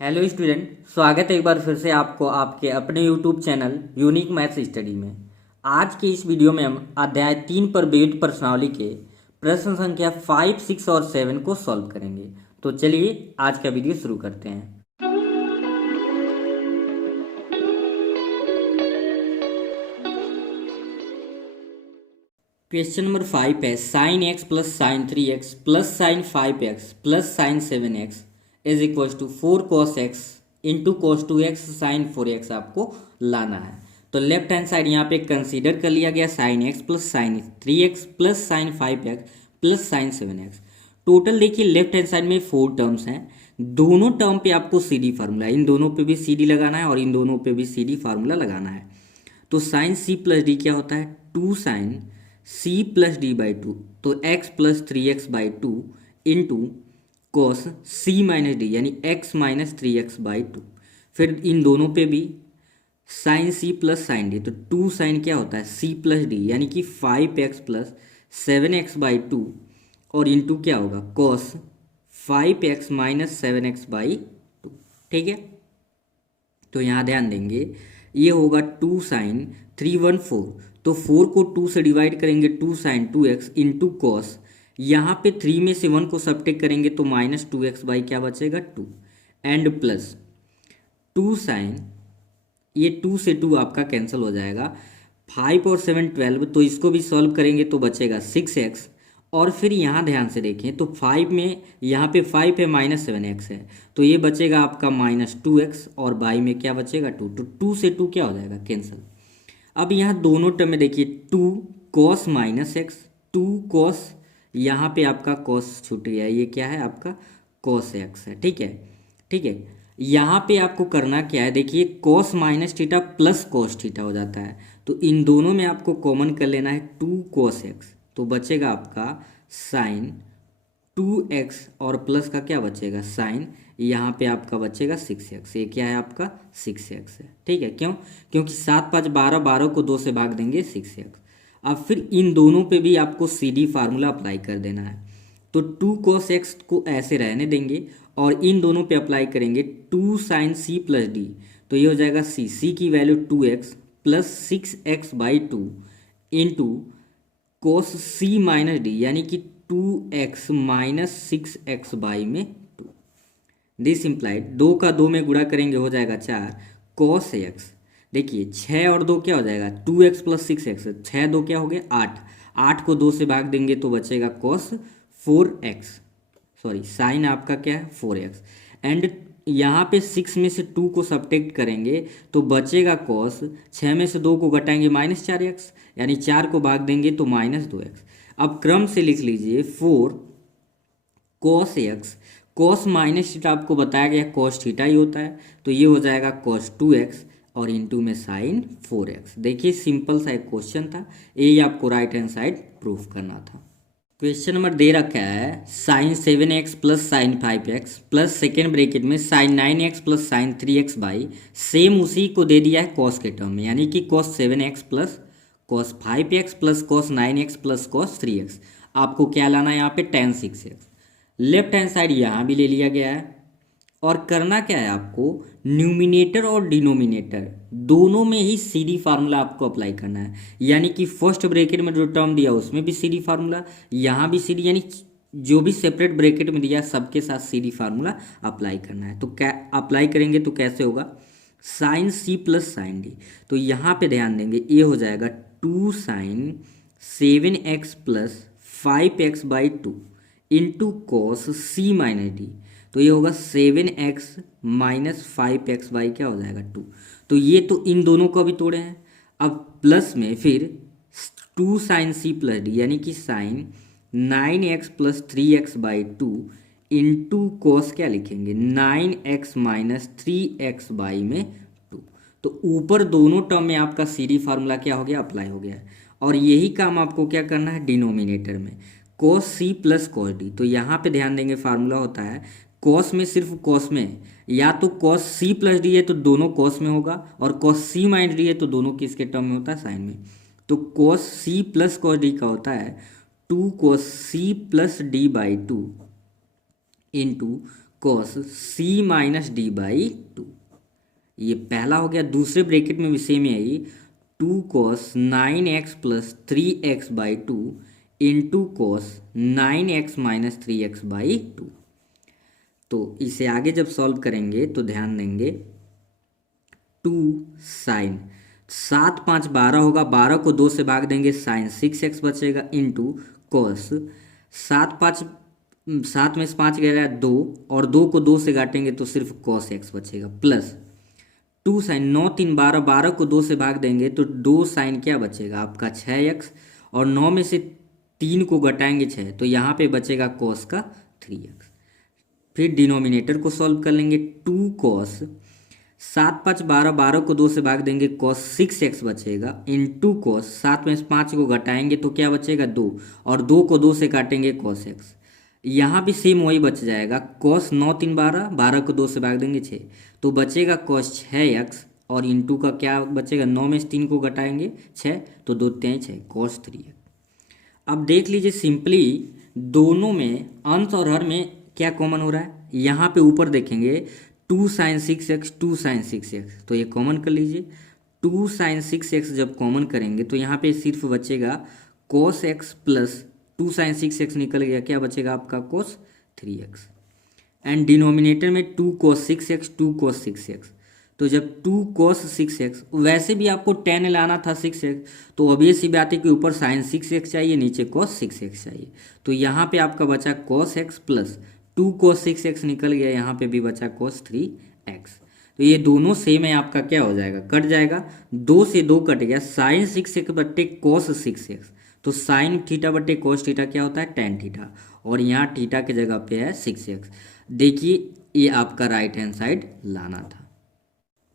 Hello student, स्वागत है एक बार फिर से आपको आपके अपने YouTube channel unique maths study में। आज के इस वीडियो में हम अध्याय 3 पर बेस्ड प्रश्नावली के प्रश्न संख्या 5, 6 और 7 को सॉल्व करेंगे। तो चलिए आज का वीडियो शुरू करते हैं। क्वेश्चन नंबर 5 है sine x plus sine 3x plus sine 5x plus sine 7x is equal to 4 cos x into cos 2x sine 4x आपको लाना है। तो लेफ्ट हैंड साइड यहाँ पे कंसीडर कर लिया गया sine x plus sine 3x plus sine 5x plus sine 7x। Total देखिए लेफ्ट हैंड साइड में 4 टर्म्स हैं। दोनों टर्म पे आपको सी डी फार्मूला, इन दोनों पे भी सी डी लगाना है और इन दोनों पे भी सी डी फार्मूला लगाना है। तो साइन सी प्लस डी क्या होता है, 2 sine C plus D by 2, तो x प्लस 3x by 2 into cos C minus D यानी x माइनस 3x बाई 2। फिर इन दोनों पे भी sine C plus sine D, तो 2 साइन क्या होता है सी प्लस डी यानी कि 5x प्लस 7x बाई 2 और इंटू क्या होगा cos 5x minus 7x by 2। ठीक है, तो यहाँ ध्यान देंगे ये होगा 2 साइन 3 1 4, तो 4 को 2 से डिवाइड करेंगे 2 साइन 2x इंटू कॉस, यहाँ पे 3 में से 1 को सब्ट्रैक्ट करेंगे तो माइनस 2x बाई क्या बचेगा 2 एंड प्लस 2 साइन, ये 2 से 2 आपका कैंसिल हो जाएगा, 5 और 7 12, तो इसको भी सॉल्व करेंगे तो बचेगा 6x। और फिर यहाँ ध्यान से देखें तो 5 में यहाँ पे 5 है माइनस 7x है, तो ये बचेगा आपका माइनस 2x और बाई में क्या बचेगा 2, तो 2 से 2 क्या हो जाएगा कैंसिल। अब यहाँ दोनों टर्म में देखिए 2 cos माइनस एक्स, 2 cos, यहाँ पे आपका cos छूट गया, ये क्या है आपका cos x है। ठीक है, ठीक है, यहाँ पे आपको करना क्या है देखिए cos minus theta plus cos theta हो जाता है, तो इन दोनों में आपको कॉमन कर लेना है 2 cos x, तो बचेगा आपका साइन 2x और प्लस का क्या बचेगा साइन, यहाँ पे आपका बचेगा 6x, ये क्या है आपका 6x है। ठीक है, क्यों, क्योंकि 7 5 12, 12 को 2 से भाग देंगे 6x। अब फिर इन दोनों पे भी आपको सी डी फार्मूला अप्लाई कर देना है, तो 2 cos x को ऐसे रहने देंगे और इन दोनों पे अप्लाई करेंगे 2 साइन सी प्लस डी, तो ये हो जाएगा सी की value 2x plus 6x by 2 into cos C minus D यानी कि 2x माइनस 6x बाई में 2। दिस इम्प्लाइड 2 का 2 में गुणा करेंगे हो जाएगा 4 cos x। देखिए 6 और 2 क्या हो जाएगा 2x प्लस 6x, 6 2 क्या हो गया 8, 8 को 2 से भाग देंगे तो बचेगा cos 4x, सॉरी साइन आपका क्या है 4x एंड यहाँ पे 6 में से 2 को सब्ट्रैक्ट करेंगे तो बचेगा cos, 6 में से 2 को घटाएंगे माइनस 4x यानी 4 को भाग देंगे तो माइनस 2x। अब क्रम से लिख लीजिए 4 cos x, cos minus theta आपको बताया गया cos थीटा ही होता है, तो ये हो जाएगा cos 2x और इंटू में साइन 4x। देखिए सिंपल सा एक क्वेश्चन था, यही आपको राइट हैंड साइड प्रूफ करना था। क्वेश्चन नंबर दे रखा है sine 7x plus sine 5x plus second bracket में sine 9x plus sine 3x by, same उसी को दे दिया है कॉस के टर्म में यानी कि cos 7x plus cos 5x plus cos 9x plus cos 3x। आपको क्या लाना है यहाँ पे tan 6x। Left hand side यहाँ भी ले लिया गया है और करना क्या है आपको न्यूमिनेटर और डिनोमिनेटर दोनों में ही सी डी फार्मूला आपको अप्लाई करना है, यानी कि फर्स्ट ब्रैकेट में जो टर्म दिया उसमें भी सी डी फार्मूला, यहाँ भी सी डी, यानी जो भी सेपरेट ब्रैकेट में दिया सबके साथ सी डी फार्मूला अप्लाई करना है। तो क्या अप्लाई करेंगे तो कैसे होगा sine C plus sine D, तो यहाँ पे ध्यान देंगे ये हो जाएगा 2 sine 7x plus 5x by 2 into cos C minus D, तो ये होगा 7x माइनस 5x बाई क्या हो जाएगा 2, तो ये तो इन दोनों को भी तोड़े हैं। अब प्लस में फिर 2 साइन सी प्लस डी यानी कि sine 9x plus 3x by 2 into cos क्या लिखेंगे 9x माइनस 3x बाई में 2। तो ऊपर दोनों टर्म में आपका सी डी फार्मूला क्या हो गया अप्लाई हो गया है, और यही काम आपको क्या करना है डिनोमिनेटर में cos c plus cos d, तो यहाँ पे ध्यान देंगे फार्मूला होता है cos में सिर्फ cos में या तो cos c प्लस डी है तो दोनों cos में होगा और cos c माइनस डी है तो दोनों किसके टर्म में होता है साइन में, तो cos c plus cos d का होता है 2 cos c plus d by 2 into cos C minus D by two. ये पहला हो गया। दूसरे ब्रैकेट में भी सेम है ही, 2 cos 9x plus 3x by two into cos 9x minus 3x by two. तो इसे आगे जब सॉल्व करेंगे तो ध्यान देंगे, 2 साइन 7 5 12 होगा, 12 को 2 से भाग देंगे साइन 6x बचेगा इंटू कॉस 7 में से 5 गया 2 और 2 को 2 से घटाएंगे तो सिर्फ कॉस x बचेगा प्लस 2 साइन 9 3 12, 12 को 2 से भाग देंगे तो 2 साइन क्या बचेगा आपका 6x और 9 में से 3 को घटाएंगे 6 तो यहाँ पे बचेगा कॉस का 3x। फिर डिनोमिनेटर को सॉल्व कर लेंगे, 2 कॉस 7 5 12, 12 को 2 से भाग देंगे कॉस 6x बचेगा इंटू कॉस 7 में से 5 को घटाएंगे तो क्या बचेगा 2 और 2 को 2 से काटेंगे कॉस x। यहाँ भी सेम वही बच जाएगा, कॉस 9 3 12, 12 को 2 से भाग देंगे 6 तो बचेगा कॉस 6x और इंटू का क्या बचेगा 9 में से 3 को घटाएंगे 6 तो 2 3 6 कॉस 3x। अब देख लीजिए सिंपली दोनों में अंश और हर में क्या कॉमन हो रहा है। यहाँ पे ऊपर देखेंगे 2 साइन 6x 2 साइन 6x तो ये कॉमन कर लीजिए। 2 साइन 6x जब कॉमन करेंगे तो यहाँ पे सिर्फ बचेगा cos x plus 2 sign 6x निकल गया, क्या बचेगा आपका cos 3x। एंड डिनोमिनेटर में 2 cos 6x 2 cos 6x तो जब 2 cos 6x, वैसे भी आपको tan लाना था 6x तो ऑब्वियस सी बात है कि ऊपर साइन 6x चाहिए नीचे cos 6x चाहिए तो यहाँ पे आपका बचा cos x plus 2 cos 6x निकल गया, यहाँ पे भी बचा cos 3x। तो ये दोनों सेम है, आपका क्या हो जाएगा कट जाएगा, 2 से 2 कट गया, साइन 6x बट्टे cos 6x तो साइन थीटा बट्टे कोस थीटा क्या होता है टेन थीटा और यहाँ थीटा के जगह पे है 6x। देखिए ये आपका राइट हैंड साइड लाना था।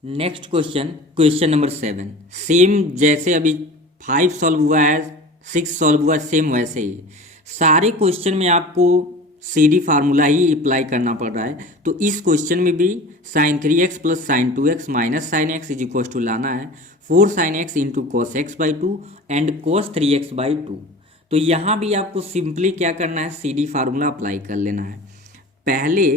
Next question, question number 7, same जैसे अभी 5 सॉल्व हुआ है 6 सॉल्व हुआ सेम वैसे ही सारे क्वेश्चन में आपको CD फार्मूला ही अप्लाई करना पड़ रहा है। तो इस क्वेश्चन में भी sine 3x plus sine 2x minus sine x is equal to लाना है 4 sine x into cos x by 2 and cos 3x by 2। तो यहाँ भी आपको सिंपली क्या करना है CD फार्मूला अप्लाई कर लेना है। पहले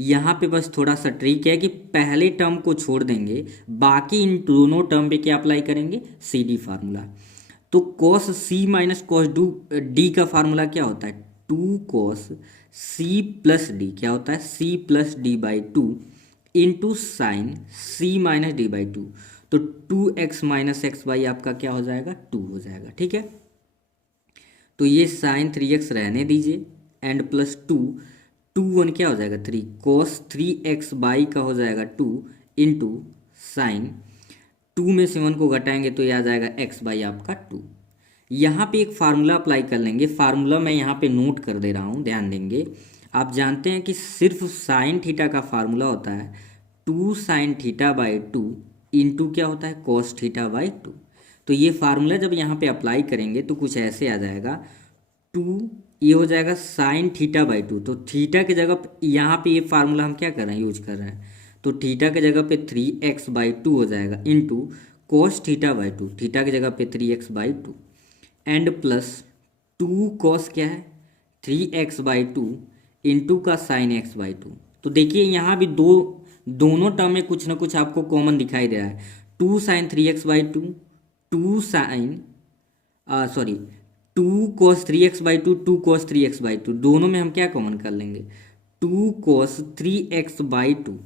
यहाँ पे बस थोड़ा सा ट्रिक है कि पहले टर्म को छोड़ देंगे, बाकी इन दोनों टर्म पे क्या अप्लाई करेंगे CD फार्मूला। तो cos C minus cos D का फार्मूला क्या होता है 2 कॉस C प्लस डी, क्या होता है C plus D by 2 into sine C minus D by 2 तो 2x माइनस एक्स बाई आपका क्या हो जाएगा 2 हो जाएगा। ठीक है, तो ये साइन 3x रहने दीजिए एंड प्लस 2 1 क्या हो जाएगा 3 कॉस 3x बाई का हो जाएगा 2 इंटू साइन 2 में से 1 को घटाएंगे तो ये आ जाएगा x बाई आपका 2। यहाँ पे एक फार्मूला अप्लाई कर लेंगे, फार्मूला मैं यहाँ पे नोट कर दे रहा हूँ, ध्यान देंगे। आप जानते हैं कि सिर्फ साइन थीटा का फार्मूला होता है 2 साइन थीटा बाई 2 इंटू क्या होता है कॉस थीटा बाई 2। तो ये फार्मूला जब यहाँ पे अप्लाई करेंगे तो कुछ ऐसे आ जाएगा 2, ये हो जाएगा साइन थीटा बाई 2। तो थीटा की जगह यहाँ पे ये फार्मूला हम क्या कर रहे हैं यूज कर रहे हैं, तो थीटा की जगह पे 3x बाई 2 हो जाएगा into cos theta by 2, theta की जगह पे 3x by 2 and plus 2 cos क्या है 3x बाई 2 इंटू का साइन x बाई 2। तो देखिए यहाँ भी दोनों टर्म में कुछ ना कुछ आपको कॉमन दिखाई दे रहा है 2 sine 3x by 2, 2 sine 2 cos 3x by 2, 2 cos 3x by 2, दोनों में हम क्या कॉमन कर लेंगे 2 कॉस 3x बाई 2।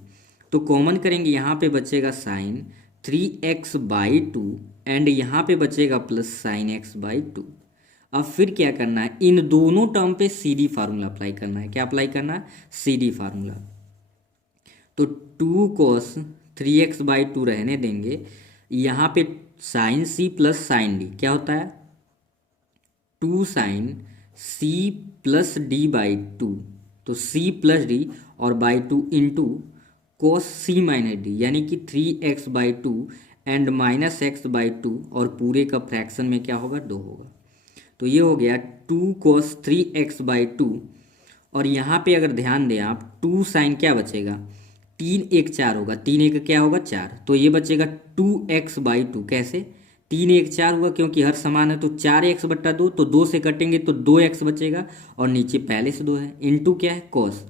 तो कॉमन करेंगे यहाँ पे बचेगा साइन 3x बाई 2 एंड यहाँ पे बचेगा प्लस साइन x बाई 2। अब फिर क्या करना है, इन दोनों टर्म पे CD फार्मूला अप्लाई करना है। क्या अप्लाई करना है CD फार्मूला। तो 2 कॉस 3x बाई 2 रहने देंगे, यहाँ पे sine C plus sine D क्या होता है 2 sine C plus D by 2, तो C प्लस D और by 2 into cos C minus D यानी कि 3x by 2 and minus x by 2 और पूरे का फ्रैक्शन में क्या होगा 2 होगा। तो ये हो गया 2 कॉस 3x बाई 2 और यहाँ पे अगर ध्यान दें आप 2 साइन क्या बचेगा 3 1 4 होगा, 3 1 क्या होगा 4, तो ये बचेगा 2x बाई 2। कैसे 3 1 4 हुआ क्योंकि हर समान है तो 4x बट्टा 2, तो 2 से कटेंगे तो 2x बचेगा और नीचे पहले से 2 है इंटू क्या है कॉस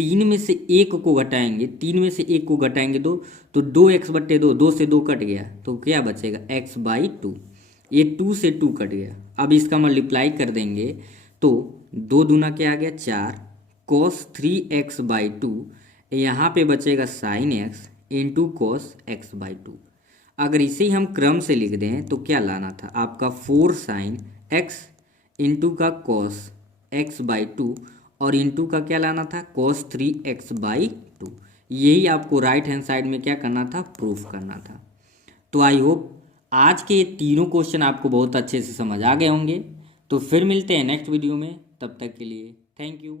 तीन में से एक को घटाएंगे, तीन में से एक को घटाएंगे तो 2x/2, 2 से 2 कट गया तो क्या बचेगा x/2। ये 2 से 2 कट गया। अब इसका मल्टीप्लाई कर देंगे तो 2 दूना क्या आ गया 4 cos 3x/2, यहाँ पे बचेगा sin x into cos x/2। अगर इसे ही हम क्रम से लिख दें तो क्या लाना था आपका 4 sin x इंटू का cos x/2 और इंटू का क्या लाना था cos 3x/2। यही आपको राइट हैंड साइड में क्या करना था, प्रूफ करना था। तो आई होप आज के ये तीनों क्वेश्चन आपको बहुत अच्छे से समझ आ गए होंगे। तो फिर मिलते हैं नेक्स्ट वीडियो में, तब तक के लिए थैंक यू।